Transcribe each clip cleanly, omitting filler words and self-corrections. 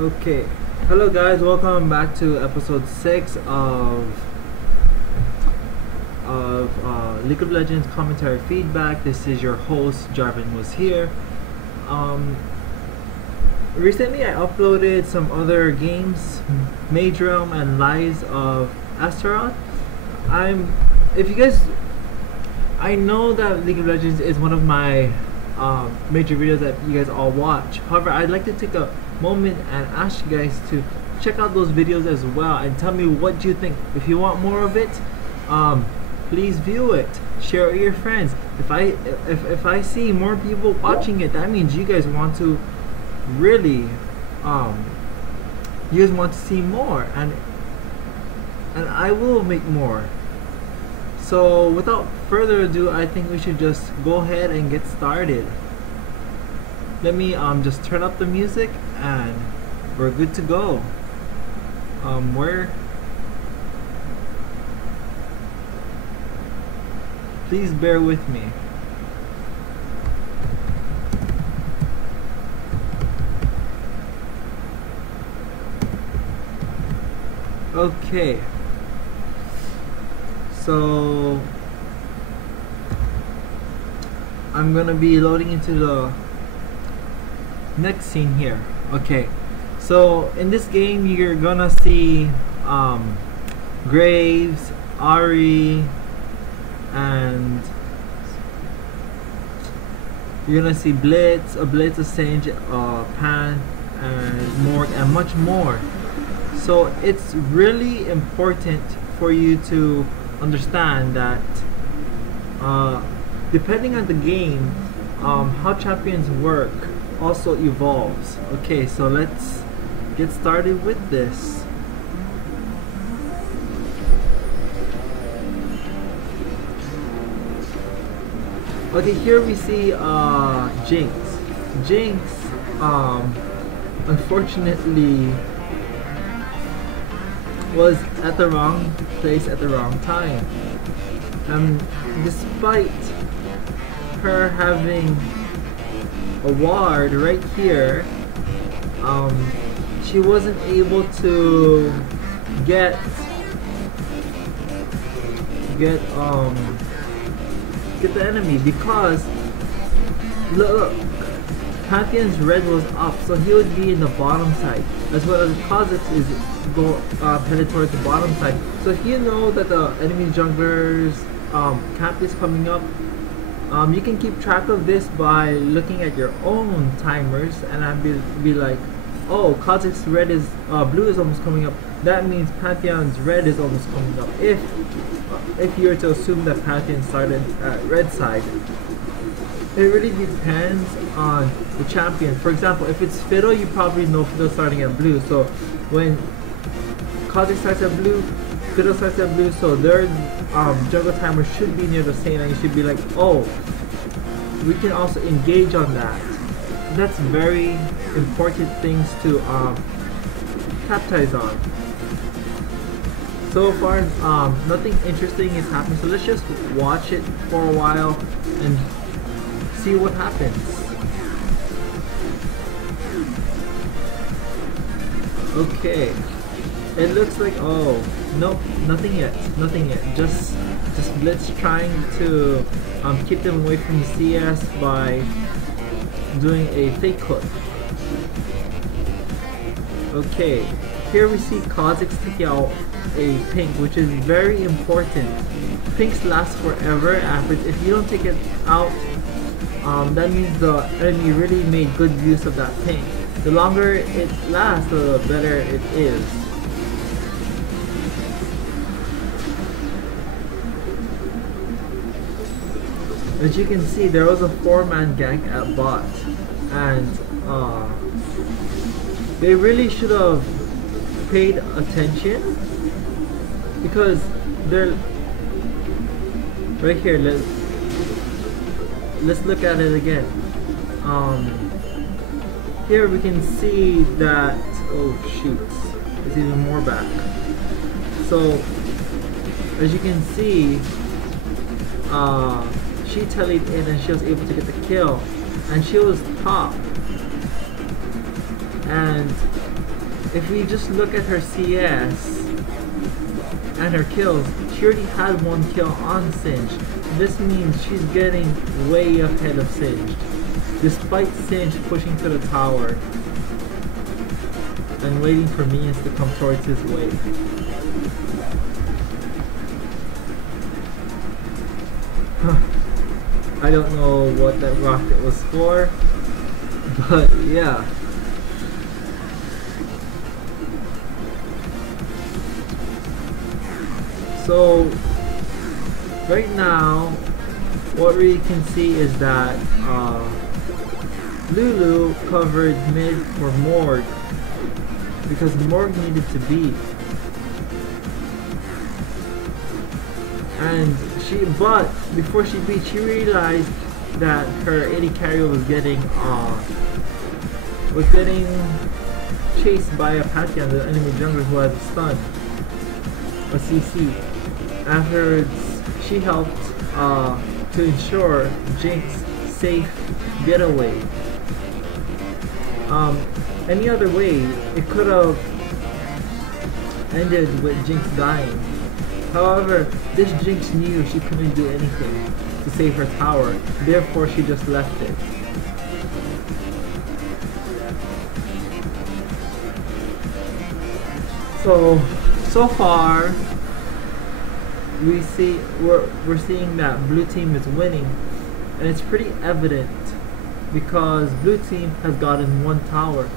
Okay, hello guys, welcome back to episode 6 of League of Legends commentary feedback. This is your host Jarvan Washere. Recently I uploaded some other games, Mage Realm and Lies of Astaroth. If you guys, I know that League of Legends is one of my major videos that you guys all watch. However, I'd like to take a moment and ask you guys to check out those videos as well and tell me what you think. If you want more of it, please view it, share it with your friends. If I see more people watching it, that means you guys want to really you guys want to see more, and I will make more. So without further ado, I think we should just go ahead and get started. Let me just turn up the music and we're good to go. Please bear with me. Okay. So I'm gonna be loading into the next scene here. Okay, so in this game you're gonna see Graves, Ari, and you're gonna see Blitz, Assange, Pan, and Morg, and much more. So it's really important for you to understand that depending on the game, how champions work also evolves. Okay, so let's get started with this. Okay, here we see Jinx. Jinx unfortunately was at the wrong place at the wrong time. Despite her having a ward right here, she wasn't able to get the enemy because look, Pantheon's red was up, so he would be in the bottom side, as well as Kha'Zix is headed towards the bottom side. So if you know that the enemy jungler's camp is coming up, you can keep track of this by looking at your own timers, and I'd be like, oh, Kha'Zix's red is blue is almost coming up. That means Pantheon's red is almost coming up. If you were to assume that Pantheon started at red side, it really depends on the champion. For example, if it's Fiddle, you probably know Fiddle starting at blue. So when Kha'Zix starts at blue, Fiddle starts at blue, so their jungle timer should be near the same, and you should be like, oh, we can also engage on that. That's very important things to capitalize on. So far, nothing interesting is happening, so let's just watch it for a while and see what happens. Okay, it looks like, oh, nope, nothing yet, just Blitz trying to keep them away from the CS by doing a fake hook. Okay, here we see Kha'Zix taking out a pink, which is very important. Pinks last forever, and if you don't take it out, that means the enemy really made good use of that pink. The longer it lasts, the better it is. As you can see, there was a 4-man gank at bot, and they really should have paid attention, because they're right here. Let's look at it again. Here we can see that, oh shoot, there's even more back. So as you can see, she teleed in and she was able to get the kill, and she was top. And if we just look at her CS and her kills, she already had 1 kill on Singed. This means she's getting way ahead of Singed, despite Singed pushing to the tower and waiting for minions to come towards his way. I don't know what that rocket was for, but yeah. So right now, what we can see is that Lulu covered mid for Morg because Morg needed to beat, and but before she beat, she realized that her AD carry was getting chased by a Pantheon, the enemy jungler who had stun, a CC. Afterwards, she helped to ensure Jinx's safe getaway. Any other way, it could have ended with Jinx dying. However, this Jinx knew she couldn't do anything to save her tower, therefore she just left it. So far, we're seeing that blue team is winning, and it's pretty evident because blue team has gotten 1 tower.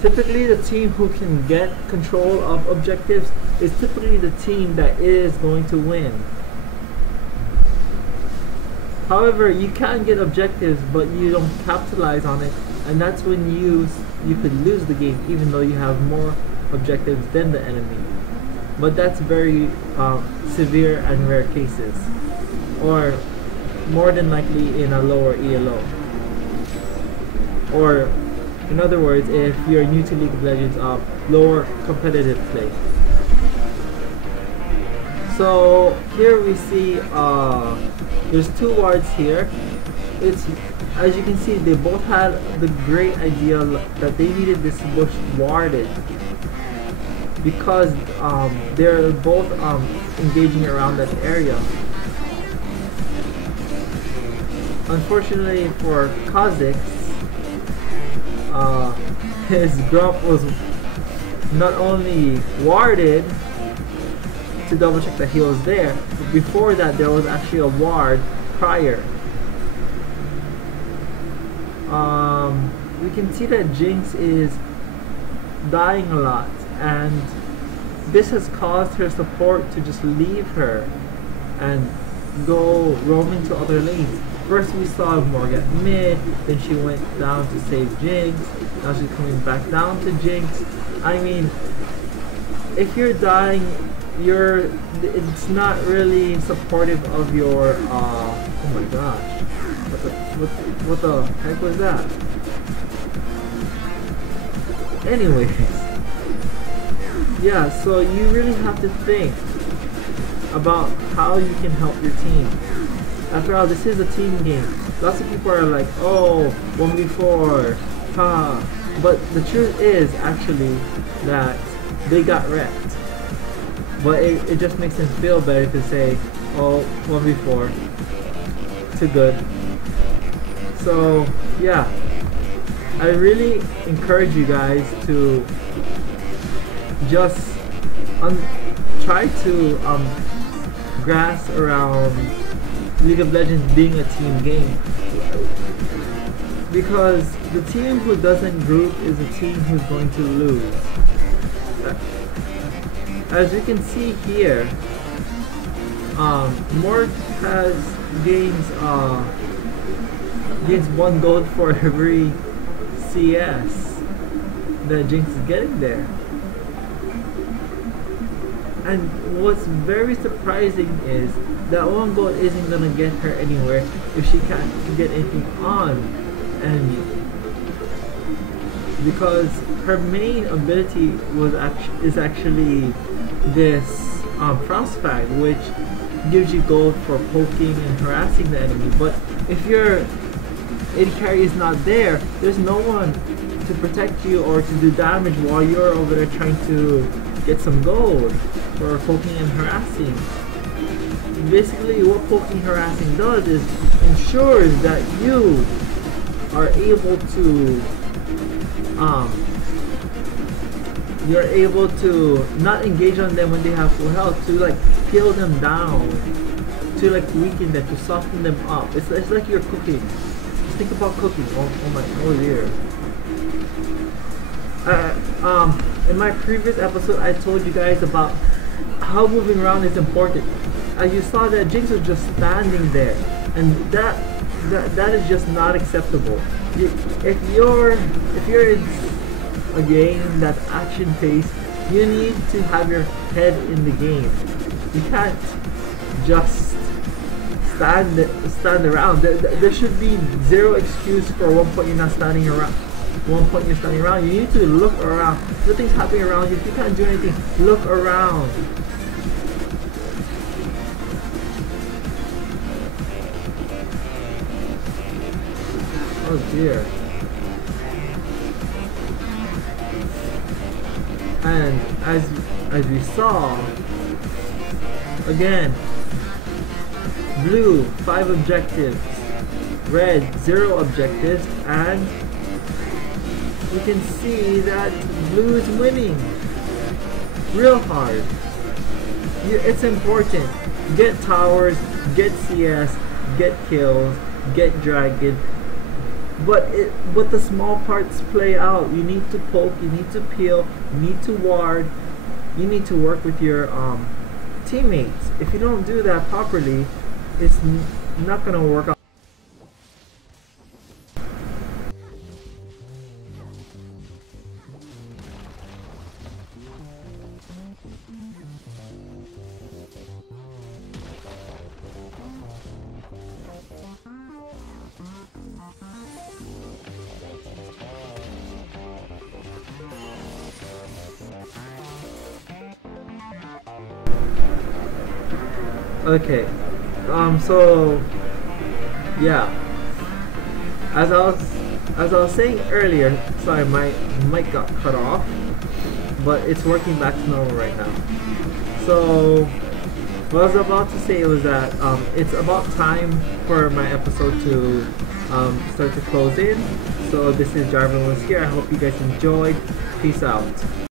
Typically the team who can get control of objectives is typically the team that is going to win. However, you can get objectives but you don't capitalize on it, and that's when you could lose the game even though you have more objectives than the enemy. But that's very severe and rare cases, or more than likely in a lower ELO. Or in other words, if you're new to League of Legends, lower competitive play. So here we see there's 2 wards here. It's, as you can see, they both had the great idea that they needed this bush warded because they're both engaging around that area. Unfortunately for Kha'Zix, his Grump was not only warded to double check that he was there, but before that there was actually a ward prior. We can see that Jinx is dying a lot, and this has caused her support to just leave her and go roaming to other lanes. First we saw Morg at mid, then she went down to save Jinx, now she's coming back down to Jinx. I mean, if you're dying, it's not really supportive of your oh my gosh, what the heck was that? Anyways, yeah, so you really have to think about how you can help your team. After all, this is a team game. Lots of people are like, oh, 1v4, ha. But the truth is actually that they got wrecked. But it just makes them feel better to say, oh, 1v4, too good. So yeah, I really encourage you guys to just try to grasp around League of Legends being a team game, because the team who doesn't group is a team who's going to lose. As you can see here, Morg gains 1 gold for every CS that Jinx is getting there. And what's very surprising is that 1 gold isn't gonna get her anywhere if she can't get anything on, and because her main ability is actually this Frostbite, which gives you gold for poking and harassing the enemy. But if your AD carry is not there, there's no one to protect you or to do damage while you're over there trying to get some gold for poking and harassing. Basically, what poking and harassing does is ensures that you are able to you're able to not engage on them when they have full health, to like kill them down, to like weaken them, to soften them up. It's like you're cooking. Just think about cooking. Oh dear. In my previous episode, I told you guys about how moving around is important. As you saw that Jinx was just standing there, and that is just not acceptable. If you're in a game that's action paced, you need to have your head in the game. You can't just stand around. There should be zero excuse for one point you're not standing around. One point you're standing around. You need to look around. Nothing's happening around you. If you can't do anything, look around. Oh dear. And as we saw, again, blue 5 objectives, red 0 objectives, and you can see that blue is winning real hard. It's important. Get towers, get CS, get kills, get dragon. But the small parts play out. You need to poke, you need to peel, you need to ward, you need to work with your teammates. If you don't do that properly, it's not gonna work out. Okay, so yeah, as I was saying earlier, sorry, my mic got cut off, but it's working back to normal right now. So what I was about to say was that it's about time for my episode to start to close in. So this is Jarvan Washere. I hope you guys enjoyed. Peace out.